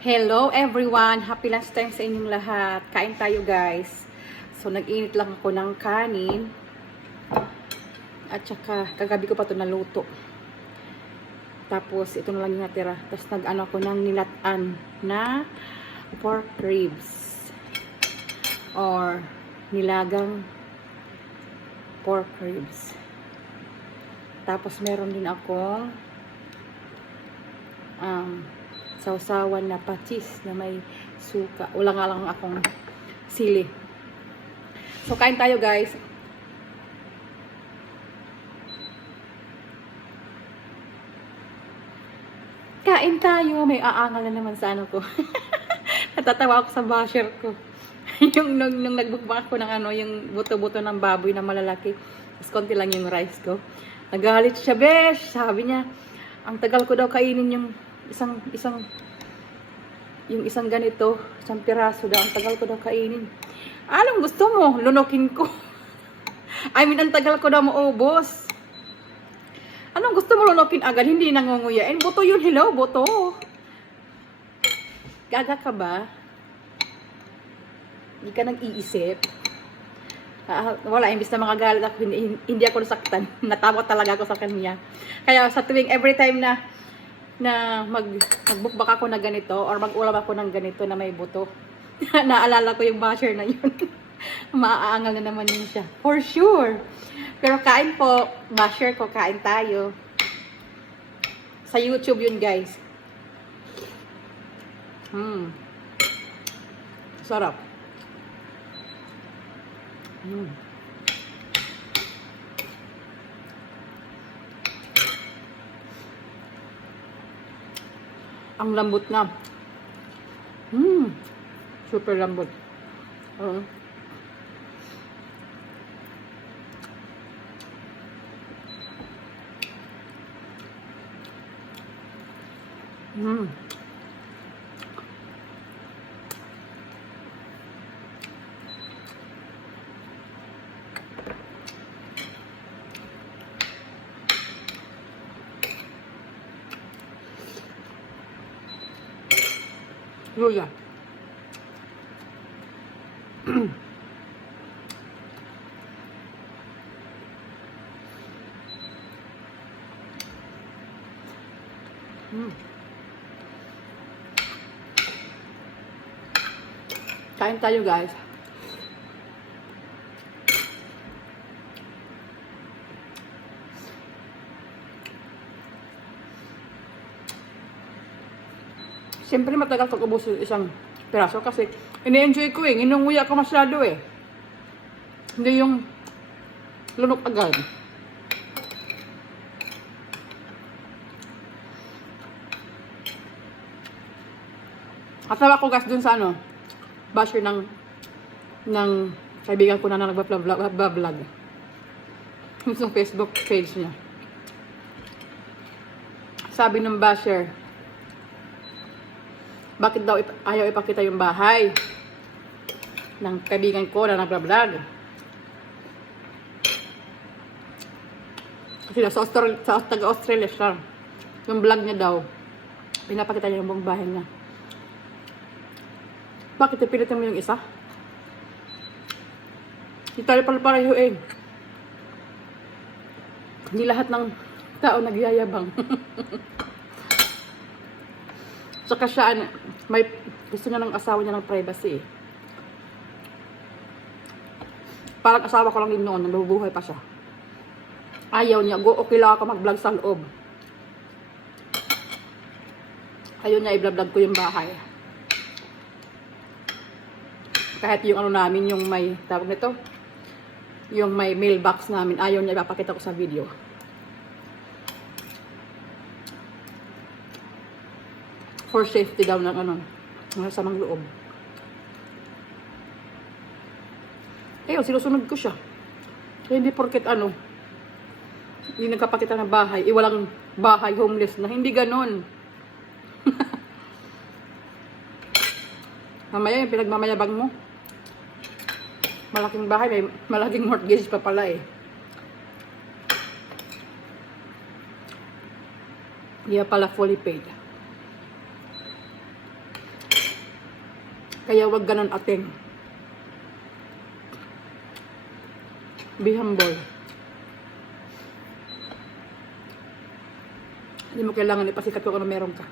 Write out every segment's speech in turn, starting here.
Hello everyone! Happy lunch time sa inyong lahat. Kain tayo guys. So nag-init lang ako ng kanin. At saka kagabi ko pa ito naluto. Tapos ito na lang yung natira. Tapos nag-ano ako ng nilatan na pork ribs. Or nilagang pork ribs. Tapos meron din akong sausawan na patis na may suka. Wala nga lang akong sili. So, kain tayo guys. Kain tayo. May aangal na naman sa ano ko. Natatawa ako sa basher ko. yung nung nagbukbang ako ng yung buto-buto ng baboy na malalaki. Tapos konti lang yung rice ko. Nagalit siya, besh. Sabi niya, ang tagal ko daw kainin yung isang ganito, isang piraso daw, ang tagal ko daw kainin. Anong gusto mo? Lunokin ko. I mean, ang tagal ko daw maubos. Anong gusto mo lunokin agad? Hindi nangunguyain. Buto yun, hello, buto. Gaga ka ba? Hindi ka nag-iisip. Wala, imbis na makagalit ako, hindi ako nasaktan. Natawa talaga ako sa kanya. Kaya sa tuwing every time na magbukbak ako na ganito or mag-ulam ako ng ganito na may buto. Naalala ko yung basher na yun. Maaangal na naman yun siya. For sure. Pero kain po, basher ko, kain tayo. Sa YouTube yun, guys. Sarap. Ang lambot na. Super lambot. Luya. Kain tayo guys. Siyempre matagal ko ubos isang piraso kasi ini-enjoy ko eh. Inunguya ko masyado eh. Hindi yung lunok agad. Katawa ko guys dun sa basher ng kaibigan ko na nagbablog. Yung Facebook page niya. Sabi ng basher, bakit daw ayaw ipakita yung bahay ng kaibigan ko na nagbablog? Kasi sa taga-Australia siya. Yung vlog niya daw, pinapakita niya yung buong bahay niya. Bakit ipilitin mo yung isa? Hindi tayo pareho eh. Hindi lahat ng tao nagyayabang. Saka siya, may gusto niya ng asawa niya ng privacy. Parang asawa ko lang din noon, nabubuhay pa siya. Ayaw niya, okay lang ako mag-vlog sa loob. Ayaw niya i-vlog ko yung bahay. Kahit yung namin, yung may, tawag nito, yung may mailbox namin, ayaw niya ipapakita ko sa video. For safety daw ng sa mga loob. Ayun, sinusunod ko siya. Kaya hindi porket hindi nagkapakita ng bahay, walang bahay, homeless na. Hindi ganon. Mamaya yung pinagmamayabang mo. Malaking bahay, may malaking mortgage pa pala eh. Hindi pala fully paid. Kaya wag ganon ating. Be humble. Hindi mo kailangan ipasikat kung ano meron ka.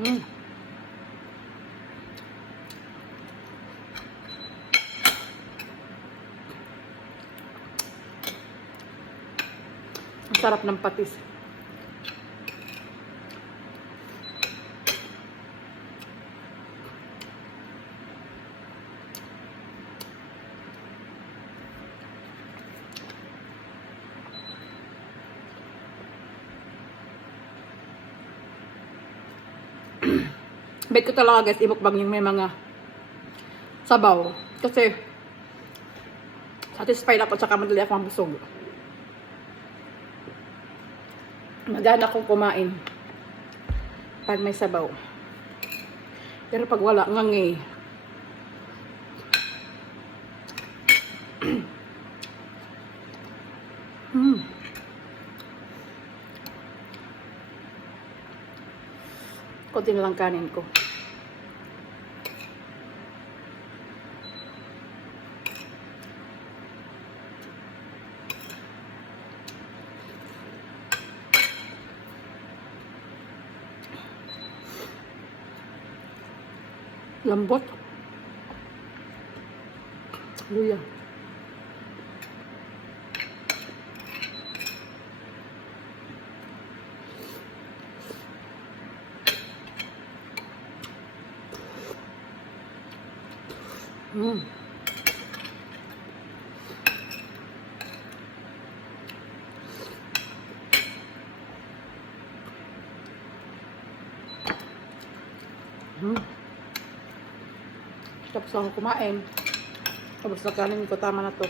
Mm. Ang sarap ng patis. Bet ko talaga guys, imukbang yung may mga sabaw. Kasi, satisfied ako, tsaka madali ako mabusog. Magana akong kumain pag may sabaw. Pero pag wala, ngangi. Konti na lang kanin ko. Lambot. Luya. Mm. Tapos ako kumain. Tapos na kanin ko, tama na to.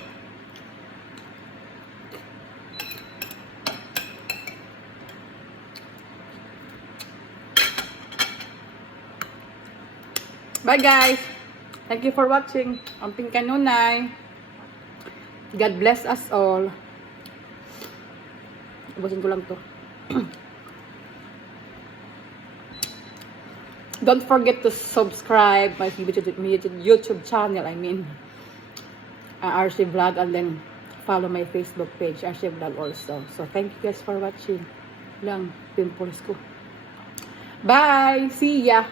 Bye guys! Thank you for watching. Amping Kanunay. God bless us all. Ubusin ko lang to. Don't forget to subscribe my YouTube channel. I mean, RC Vlog, and then follow my Facebook page, RC Vlog also. So thank you guys for watching. Lang pimples ko. Bye! See ya!